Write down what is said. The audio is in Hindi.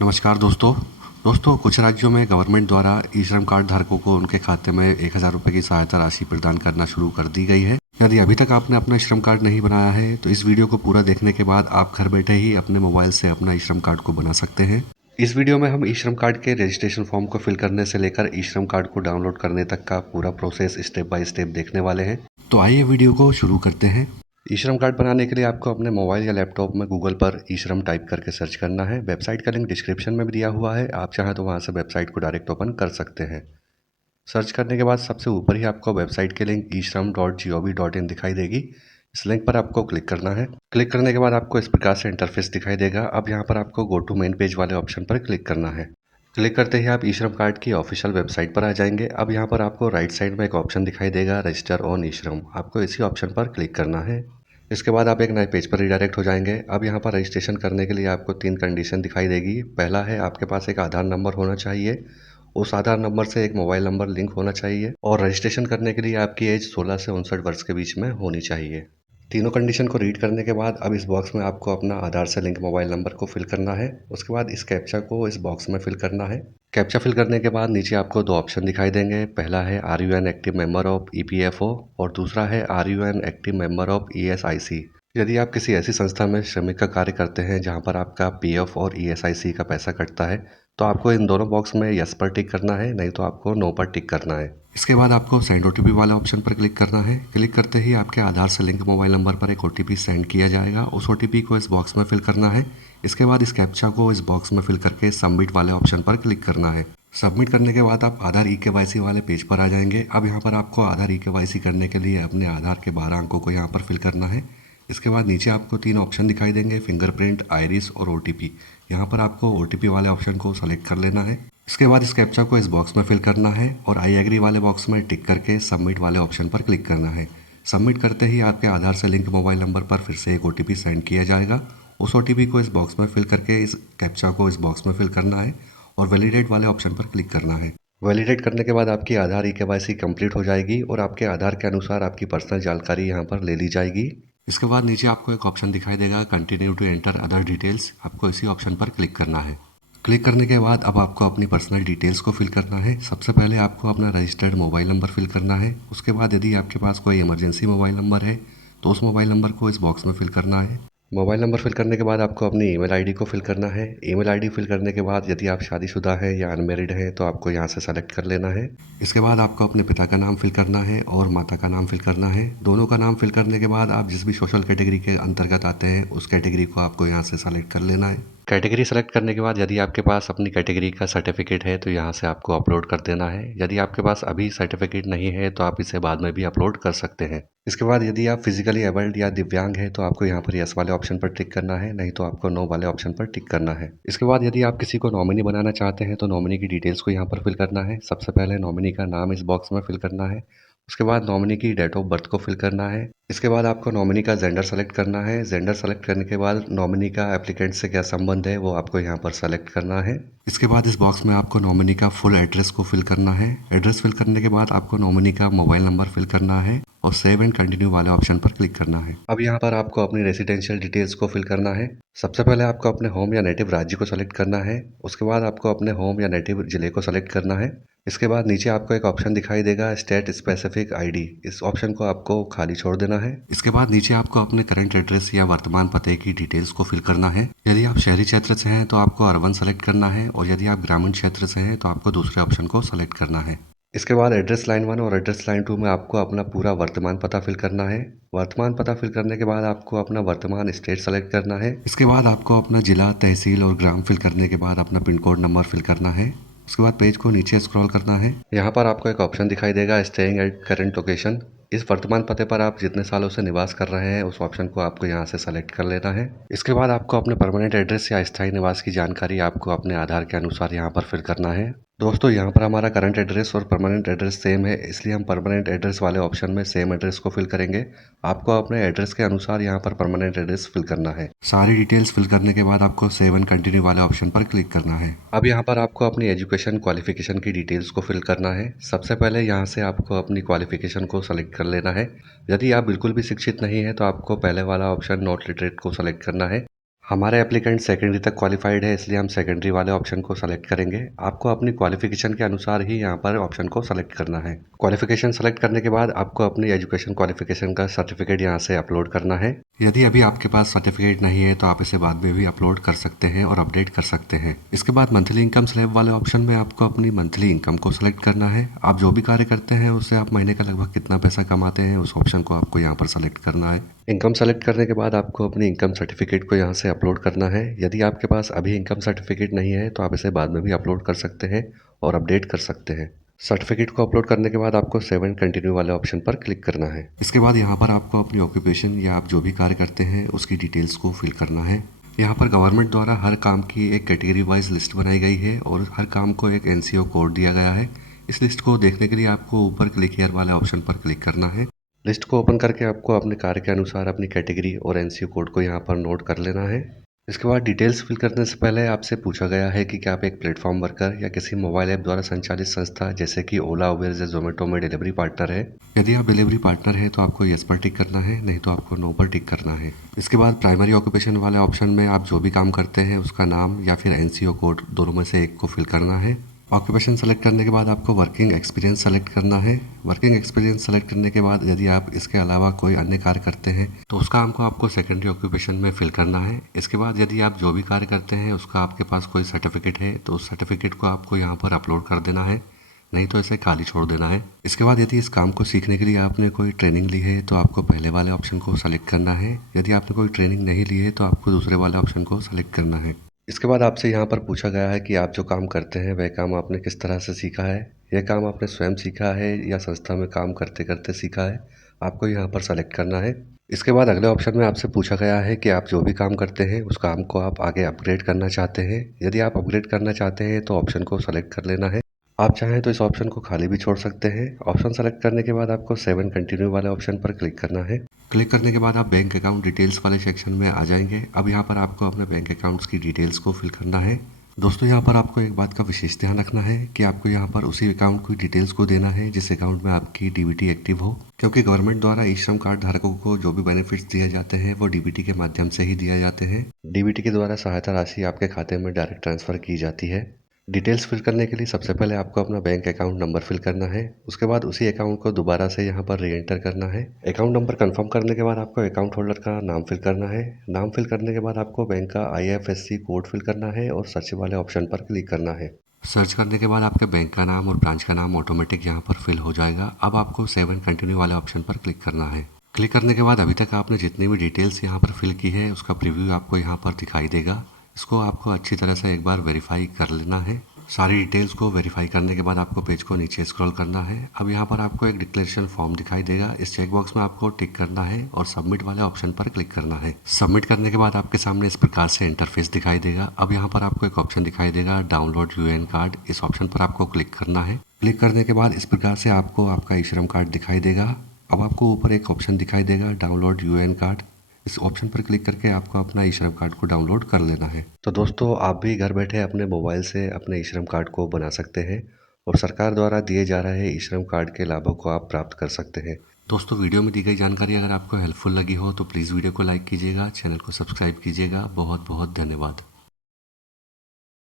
नमस्कार दोस्तों। कुछ राज्यों में गवर्नमेंट द्वारा ई श्रम कार्ड धारकों को उनके खाते में 1,000 रुपये की सहायता राशि प्रदान करना शुरू कर दी गई है। यदि अभी तक आपने अपना श्रम कार्ड नहीं बनाया है तो इस वीडियो को पूरा देखने के बाद आप घर बैठे ही अपने मोबाइल से अपना ई श्रम कार्ड को बना सकते हैं। इस वीडियो में हम ई श्रम कार्ड के रजिस्ट्रेशन फॉर्म को फिल करने से लेकर ई श्रम कार्ड को डाउनलोड करने तक का पूरा प्रोसेस स्टेप बाय स्टेप देखने वाले हैं। तो आइए वीडियो को शुरू करते हैं। ई श्रम कार्ड बनाने के लिए आपको अपने मोबाइल या लैपटॉप में गूगल पर ई श्रम टाइप करके सर्च करना है। वेबसाइट का लिंक डिस्क्रिप्शन में भी दिया हुआ है, आप चाहें तो वहां से वेबसाइट को डायरेक्ट ओपन कर सकते हैं। सर्च करने के बाद सबसे ऊपर ही आपको वेबसाइट के लिंक e-shram.gov.in दिखाई देगी। इस लिंक पर आपको क्लिक करना है। क्लिक करने के बाद आपको इस प्रकार से इंटरफेस दिखाई देगा। अब यहाँ पर आपको गो टू मेन पेज वाले ऑप्शन पर क्लिक करना है। क्लिक करते ही आप ई श्रम कार्ड की ऑफिशियल वेबसाइट पर आ जाएंगे। अब यहाँ पर आपको राइट साइड में एक ऑप्शन दिखाई देगा रजिस्टर ऑन ई श्रम, आपको इसी ऑप्शन पर क्लिक करना है। इसके बाद आप एक नए पेज पर रिडायरेक्ट हो जाएंगे। अब यहाँ पर रजिस्ट्रेशन करने के लिए आपको 3 कंडीशन दिखाई देगी। पहला है आपके पास एक आधार नंबर होना चाहिए, उस आधार नंबर से एक मोबाइल नंबर लिंक होना चाहिए और रजिस्ट्रेशन करने के लिए आपकी एज 16 से 59 वर्ष के बीच में होनी चाहिए। तीनों कंडीशन को रीड करने के बाद अब इस बॉक्स में आपको अपना आधार से लिंक मोबाइल नंबर को फिल करना है। उसके बाद इस कैप्चा को इस बॉक्स में फिल करना है। कैप्चा फिल करने के बाद नीचे आपको 2 ऑप्शन दिखाई देंगे। पहला है are you an active member of EPFO और दूसरा है are you an active member of ESIC। यदि आप किसी ऐसी संस्था में श्रमिक का कार्य करते हैं जहां पर आपका PF और ESIC का पैसा कटता है तो आपको इन दोनों बॉक्स में यस पर टिक करना है, नहीं तो आपको नो पर टिक करना है। इसके बाद आपको सेंड OTP वाले ऑप्शन पर क्लिक करना है। क्लिक करते ही आपके आधार से लिंक मोबाइल नंबर पर एक OTP सेंड किया जाएगा। उस OTP को इस बॉक्स में फिल करना है। इसके बाद इस कैप्चा को इस बॉक्स में फिल करके सबमिट वाले ऑप्शन पर क्लिक करना है। सबमिट करने के बाद आप आधार eKYC वाले पेज पर आ जाएंगे। अब यहाँ पर आपको आधार eKYC करने के लिए अपने आधार के 12 अंकों को यहाँ पर फिल करना है। इसके बाद नीचे आपको 3 ऑप्शन दिखाई देंगे, फिंगरप्रिंट, आइरिस और OTP। यहाँ पर आपको OTP वाले ऑप्शन को सेलेक्ट कर लेना है। इसके बाद इस कैप्चा को इस बॉक्स में फिल करना है और आई एग्री वाले बॉक्स में टिक करके सबमिट वाले ऑप्शन पर क्लिक करना है। सबमिट करते ही आपके आधार से लिंक मोबाइल नंबर पर फिर से एक OTP सेंड किया जाएगा। उस OTP को इस बॉक्स में फिल करके इस कैप्चा को इस बॉक्स में फिल करना है और वैलिडेट वाले ऑप्शन पर क्लिक करना है। वैलिडेट करने के बाद आपकी आधार eKYC कंप्लीट हो जाएगी और आपके आधार के अनुसार आपकी पर्सनल जानकारी यहाँ पर ले ली जाएगी। इसके बाद नीचे आपको एक ऑप्शन दिखाई देगा continue to enter other details, आपको इसी ऑप्शन पर क्लिक करना है। क्लिक करने के बाद अब आपको अपनी पर्सनल डिटेल्स को फिल करना है। सबसे पहले आपको अपना रजिस्टर्ड मोबाइल नंबर फिल करना है। उसके बाद यदि आपके पास कोई इमरजेंसी मोबाइल नंबर है तो उस मोबाइल नंबर को इस बॉक्स में फिल करना है। मोबाइल नंबर फिल करने के बाद आपको अपनी ईमेल आईडी को फिल करना है। ईमेल आईडी फिल करने के बाद यदि आप शादीशुदा हैं या अनमेरिड हैं तो आपको यहाँ से सेलेक्ट कर लेना है। इसके बाद आपको अपने पिता का नाम फिल करना है और माता का नाम फिल करना है। दोनों का नाम फिल करने के बाद आप जिस भी सोशल कैटेगरी के अंतर्गत आते हैं उस कैटेगरी को आपको यहाँ से सेलेक्ट कर लेना है। कैटेगरी सेलेक्ट करने के बाद यदि आपके पास अपनी कैटेगरी का सर्टिफिकेट है तो यहाँ से आपको अपलोड कर देना है। यदि आपके पास अभी सर्टिफिकेट नहीं है तो आप इसे बाद में भी अपलोड कर सकते हैं। इसके बाद यदि आप फिजिकली एबल्ड या दिव्यांग हैं तो आपको यहाँ पर यस वाले ऑप्शन पर टिक करना है, नहीं तो आपको नो वाले ऑप्शन पर टिक करना है। इसके बाद यदि आप किसी को नॉमिनी बनाना चाहते हैं तो नॉमिनी की डिटेल्स को यहाँ पर फिल करना है। सबसे पहले नॉमिनी का नाम इस बॉक्स में फिल करना है। उसके बाद नॉमिनी की डेट ऑफ बर्थ को फिल करना है। इसके बाद आपको नॉमिनी का जेंडर सेलेक्ट करना है। जेंडर सेलेक्ट करने के बाद नॉमिनी का एप्लीकेंट से क्या संबंध है वो आपको यहाँ पर सेलेक्ट करना है। इसके बाद इस बॉक्स में आपको नॉमिनी का फुल एड्रेस को फिल करना है। एड्रेस फिल करने के बाद आपको नॉमिनी का मोबाइल नंबर फिल करना है और सेव एंड कंटिन्यू वाले ऑप्शन पर क्लिक करना है। अब यहाँ पर आपको अपनी रेसिडेंशियल डिटेल्स को फिल करना है। सबसे पहले आपको अपने होम या नेटिव राज्य को सेलेक्ट करना है। उसके बाद आपको अपने होम या नेटिव जिले को सेलेक्ट करना है। इसके बाद नीचे आपको एक ऑप्शन दिखाई देगा स्टेट स्पेसिफिक आईडी, इस ऑप्शन को आपको खाली छोड़ देना है। इसके बाद नीचे आपको अपने करंट एड्रेस या वर्तमान पते की डिटेल्स को फिल करना है। यदि आप शहरी क्षेत्र से हैं तो आपको अर्बन सेलेक्ट करना है और यदि आप ग्रामीण क्षेत्र से हैं तो आपको दूसरे ऑप्शन को सेलेक्ट करना है। इसके बाद एड्रेस लाइन 1 और एड्रेस लाइन 2 में आपको अपना पूरा वर्तमान पता फिल करना है। वर्तमान पता फिल करने के बाद आपको अपना वर्तमान स्टेट सेलेक्ट करना है। इसके बाद आपको अपना जिला, तहसील और ग्राम फिल करने के बाद अपना पिन कोड नंबर फिल करना है। उसके बाद पेज को नीचे स्क्रॉल करना है। यहाँ पर आपको एक ऑप्शन दिखाई देगा स्टेइंग एट करंट लोकेशन, इस वर्तमान पते पर आप जितने सालों से निवास कर रहे हैं उस ऑप्शन को आपको यहाँ से सेलेक्ट कर लेना है। इसके बाद आपको अपने परमानेंट एड्रेस या स्थायी निवास की जानकारी आपको अपने आधार के अनुसार यहाँ पर फिल करना है। दोस्तों यहाँ पर हमारा करंट एड्रेस और परमानेंट एड्रेस सेम है, इसलिए हम परमानेंट एड्रेस वाले ऑप्शन में सेम एड्रेस को फिल करेंगे। आपको अपने एड्रेस के अनुसार यहाँ पर परमानेंट एड्रेस फिल करना है। सारी डिटेल्स फिल करने के बाद आपको सेव एंड कंटिन्यू वाले ऑप्शन पर क्लिक करना है। अब यहाँ पर आपको अपनी एजुकेशन क्वालिफिकेशन की डिटेल्स को फिल करना है। सबसे पहले यहाँ से आपको अपनी क्वालिफिकेशन को सेलेक्ट कर लेना है। यदि आप बिल्कुल भी शिक्षित नहीं है तो आपको पहले वाला ऑप्शन नॉट लिटरेट को सेलेक्ट करना है। हमारे एप्लीकेंट सेकेंडरी तक क्वालिफाइड है, इसलिए हम सेकेंडरी वाले ऑप्शन को सेलेक्ट करेंगे। आपको अपनी क्वालिफिकेशन के अनुसार ही यहाँ पर ऑप्शन को सेलेक्ट करना है। क्वालिफिकेशन सेलेक्ट करने के बाद आपको अपनी एजुकेशन क्वालिफिकेशन का सर्टिफिकेट यहाँ से अपलोड करना है। यदि अभी आपके पास सर्टिफिकेट नहीं है तो आप इसे बाद में भी अपलोड कर सकते हैं और अपडेट कर सकते हैं। इसके बाद मंथली इनकम स्लैब वाले ऑप्शन में आपको अपनी मंथली इनकम को सिलेक्ट करना है। आप जो भी कार्य करते हैं उससे आप महीने का लगभग कितना पैसा कमाते हैं उस ऑप्शन को आपको यहाँ पर सेलेक्ट करना है। इनकम सेलेक्ट करने के बाद आपको अपनी इनकम सर्टिफिकेट को यहाँ से अपलोड करना है। यदि आपके पास अभी इनकम सर्टिफिकेट नहीं है तो आप इसे बाद में भी अपलोड कर सकते हैं और अपडेट कर सकते हैं। सर्टिफिकेट को अपलोड करने के बाद आपको सेव एंड कंटिन्यू वाले ऑप्शन पर क्लिक करना है। इसके बाद यहाँ पर आपको अपनी ऑक्यूपेशन या आप जो भी कार्य करते हैं उसकी डिटेल्स को फिल करना है। यहाँ पर गवर्नमेंट द्वारा हर काम की एक कैटेगरी वाइज लिस्ट बनाई गई है और हर काम को एक एनसीओ कोड दिया गया है। इस लिस्ट को देखने के लिए आपको ऊपर क्लिक हियर वाले ऑप्शन पर क्लिक करना है। लिस्ट को ओपन करके आपको अपने कार्य के अनुसार अपनी कैटेगरी और एनसीओ कोड को यहाँ पर नोट कर लेना है। इसके बाद डिटेल्स फिल करने से पहले आपसे पूछा गया है कि क्या आप एक प्लेटफॉर्म वर्कर या किसी मोबाइल ऐप द्वारा संचालित संस्था जैसे कि ओला, उबेर या जोमेटो में डिलीवरी पार्टनर है। यदि आप डिलीवरी पार्टनर है तो आपको यस पर टिक करना है, नहीं तो आपको नो पर टिक करना है। इसके बाद प्राइमरी ऑक्यूपेशन वाले ऑप्शन में आप जो भी काम करते हैं उसका नाम या फिर एनसीओ कोड दोनों में से एक को फिल करना है। ऑक्यूपेशन सेलेक्ट करने के बाद आपको वर्किंग एक्सपीरियंस सेलेक्ट करना है। वर्किंग एक्सपीरियंस सेलेक्ट करने के बाद यदि आप इसके अलावा कोई अन्य कार्य करते हैं तो उस काम को आपको सेकेंडरी ऑक्यूपेशन में फिल करना है। इसके बाद यदि आप जो भी कार्य करते हैं उसका आपके पास कोई सर्टिफिकेट है तो उस सर्टिफिकेट को आपको यहाँ पर अपलोड कर देना है, नहीं तो इसे खाली छोड़ देना है। इसके बाद यदि इस काम को सीखने के लिए आपने कोई ट्रेनिंग ली है तो आपको पहले वाले ऑप्शन को सेलेक्ट करना है। यदि आपने कोई ट्रेनिंग नहीं ली है तो आपको दूसरे वाले ऑप्शन को सेलेक्ट करना है। इसके बाद आपसे यहाँ पर पूछा गया है कि आप जो काम करते हैं वह काम आपने किस तरह से सीखा है। यह काम आपने स्वयं सीखा है या संस्था में काम करते करते सीखा है, आपको यहाँ पर सेलेक्ट करना है। इसके बाद अगले ऑप्शन में आपसे पूछा गया है कि आप जो भी काम करते हैं उस काम को आप आगे अपग्रेड करना चाहते हैं। यदि आप अपग्रेड करना चाहते हैं तो ऑप्शन को सेलेक्ट कर लेना है। आप चाहें तो इस ऑप्शन को खाली भी छोड़ सकते हैं। ऑप्शन सेलेक्ट करने के बाद आपको सेव एंड कंटिन्यू वाले ऑप्शन पर क्लिक करना है। क्लिक करने के बाद आप बैंक अकाउंट डिटेल्स वाले सेक्शन में आ जाएंगे। अब यहाँ पर आपको अपने बैंक अकाउंट्स की डिटेल्स को फिल करना है। दोस्तों, यहाँ पर आपको एक बात का विशेष ध्यान रखना है कि आपको यहाँ पर उसी अकाउंट की डिटेल्स को देना है जिस अकाउंट में आपकी डीबीटी एक्टिव हो, क्योंकि गवर्नमेंट द्वारा ई श्रम कार्ड धारकों को जो भी बेनिफिट्स दिए जाते हैं वो डीबीटी के माध्यम से ही दिए जाते हैं। डीबीटी के द्वारा सहायता राशि आपके खाते में डायरेक्ट ट्रांसफर की जाती है। डिटेल्स फिल करने के लिए सबसे पहले आपको अपना बैंक अकाउंट नंबर फिल करना है। उसके बाद उसी अकाउंट को दोबारा से यहाँ पर री एंटर करना है। अकाउंट नंबर कंफर्म करने के बाद आपको अकाउंट होल्डर का नाम फिल करना है। नाम फिल करने के बाद आपको बैंक का IFSC कोड फिल करना है और सर्च वाले ऑप्शन पर क्लिक करना है। सर्च करने के बाद आपके बैंक का नाम और ब्रांच का नाम ऑटोमेटिक यहाँ पर फिल हो जाएगा। अब आपको सेव एंड कंटिन्यू वाले ऑप्शन पर क्लिक करना है। क्लिक करने के बाद अभी तक आपने जितनी भी डिटेल्स यहाँ पर फिल की है उसका प्रीव्यू आपको यहाँ पर दिखाई देगा। इसको आपको अच्छी तरह से एक बार वेरीफाई कर लेना है। सारी डिटेल्स को वेरीफाई करने के बाद आपको पेज को नीचे स्क्रॉल करना है। अब यहाँ पर आपको एक डिक्लेरेशन फॉर्म दिखाई देगा। इस चेक बॉक्स में आपको टिक करना है और सबमिट वाले ऑप्शन पर क्लिक करना है। सबमिट करने के बाद आपके सामने इस प्रकार से इंटरफेस दिखाई देगा। अब यहाँ पर आपको एक ऑप्शन दिखाई देगा डाउनलोड यूएएन कार्ड। इस ऑप्शन पर आपको क्लिक करना है। क्लिक करने के बाद इस प्रकार से आपको आपका ई श्रम कार्ड दिखाई देगा। अब आपको ऊपर एक ऑप्शन दिखाई देगा डाउनलोड यूएएन कार्ड। इस ऑप्शन पर क्लिक करके आपको अपना ई श्रम कार्ड को डाउनलोड कर लेना है। तो दोस्तों, आप भी घर बैठे अपने मोबाइल से अपने ई श्रम कार्ड को बना सकते हैं और सरकार द्वारा दिए जा रहे ई श्रम कार्ड के लाभों को आप प्राप्त कर सकते हैं। दोस्तों, वीडियो में दी गई जानकारी अगर आपको हेल्पफुल लगी हो तो प्लीज़ वीडियो को लाइक कीजिएगा, चैनल को सब्सक्राइब कीजिएगा। बहुत बहुत धन्यवाद।